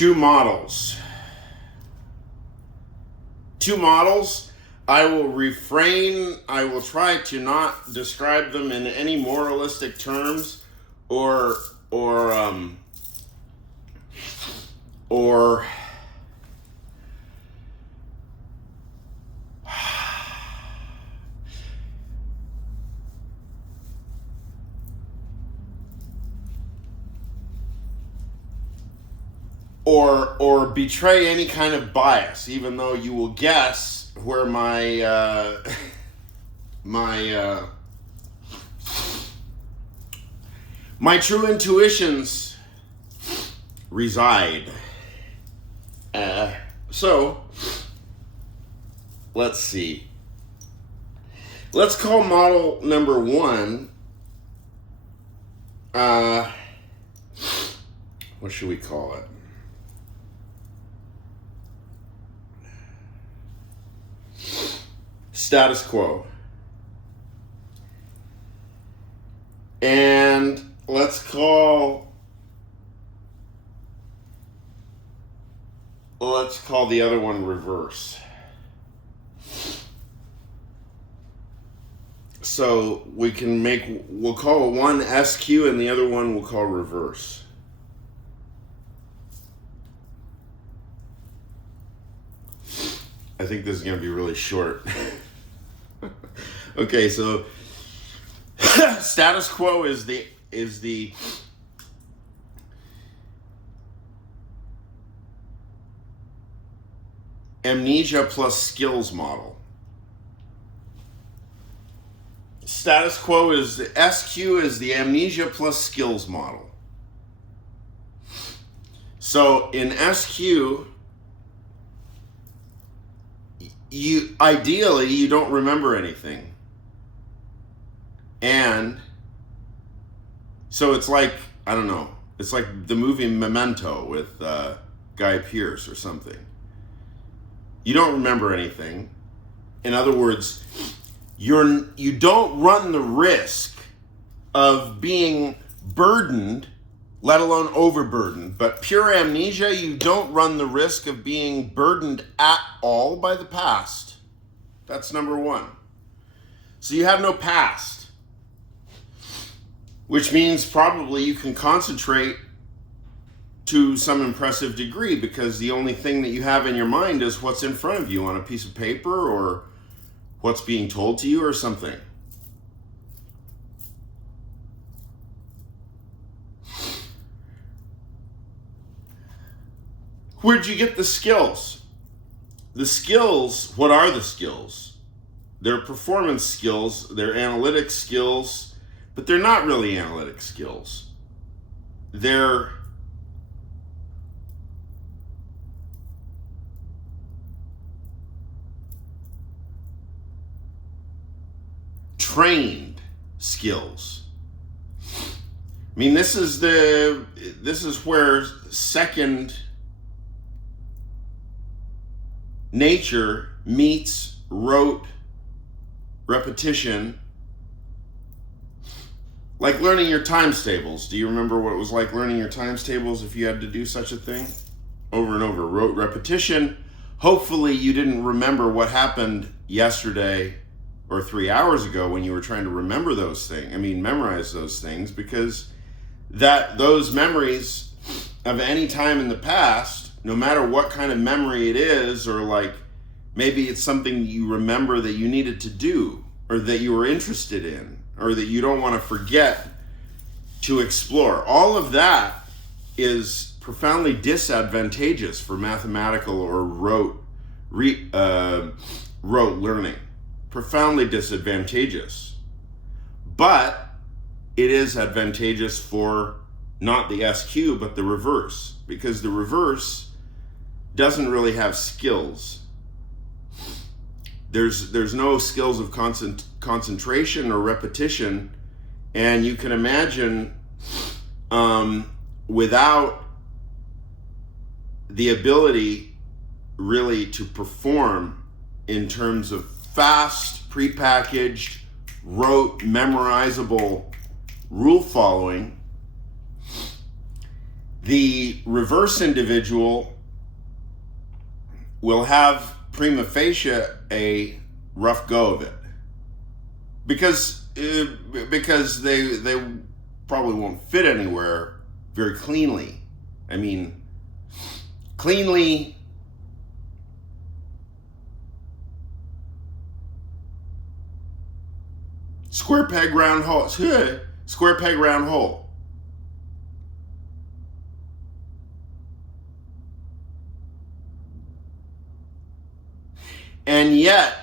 two models. I will refrain. I will try to not describe them in any moralistic terms or betray any kind of bias, even though you will guess where my true intuitions reside. So let's see. Let's call model number one. What should we call it? Status quo. And let's call the other one reverse. So we'll call one SQ and the other one we'll call reverse. I think this is going to be really short. Okay, so status quo is the amnesia plus skills model. Status quo is the SQ is the amnesia plus skills model. So in SQ, you don't remember anything. And so it's like, I don't know, it's like the movie Memento with Guy Pearce or something. You don't remember anything. In other words, you don't run the risk of being burdened, let alone overburdened. But pure amnesia, you don't run the risk of being burdened at all by the past. That's number one. So you have no past, which means probably you can concentrate to some impressive degree because the only thing that you have in your mind is what's in front of you on a piece of paper or what's being told to you or something. Where'd you get the skills? The skills, what are the skills? They're performance skills, they're analytic skills, but they're not really analytic skills. They're trained skills. I mean, this is where second nature meets rote repetition. Like learning your times tables. Do you remember what it was like learning your times tables if you had to do such a thing? Over and over. Rote repetition. Hopefully you didn't remember what happened yesterday or 3 hours ago when you were trying to remember those things. I mean, memorize those things, because those memories of any time in the past, no matter what kind of memory it is, or like maybe it's something you remember that you needed to do or that you were interested in or that you don't want to forget to explore. All of that is profoundly disadvantageous for mathematical or rote learning. Profoundly disadvantageous. But it is advantageous for not the SQ, but the reverse, because the reverse doesn't really have skills. There's no skills of concentration or repetition, and you can imagine without the ability really to perform in terms of fast, prepackaged, rote, memorizable rule following, the reverse individual will have prima facie a rough go of it, because they probably won't fit anywhere very cleanly. I mean, cleanly, square peg round hole. Square peg round hole. And yet,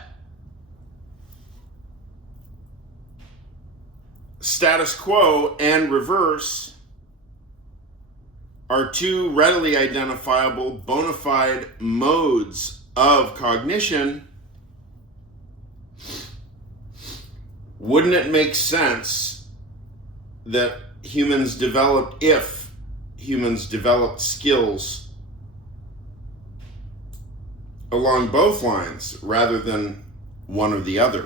status quo and reverse are two readily identifiable bona fide modes of cognition. Wouldn't it make sense that if humans developed skills along both lines rather than one or the other?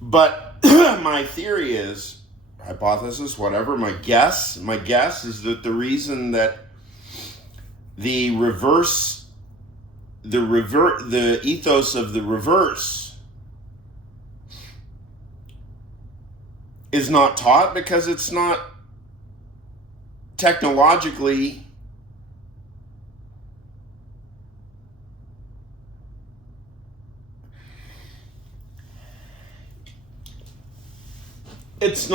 But my theory is, hypothesis, whatever, my guess is that the reason that the ethos of the reverse is not taught because it's not technologically it's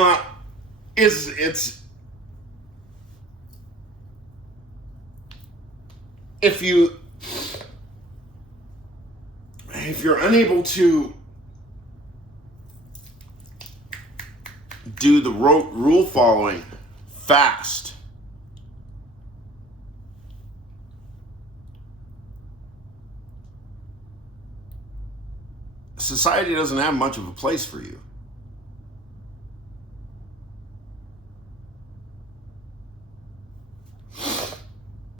if you're unable to do the rule following fast, society doesn't have much of a place for you.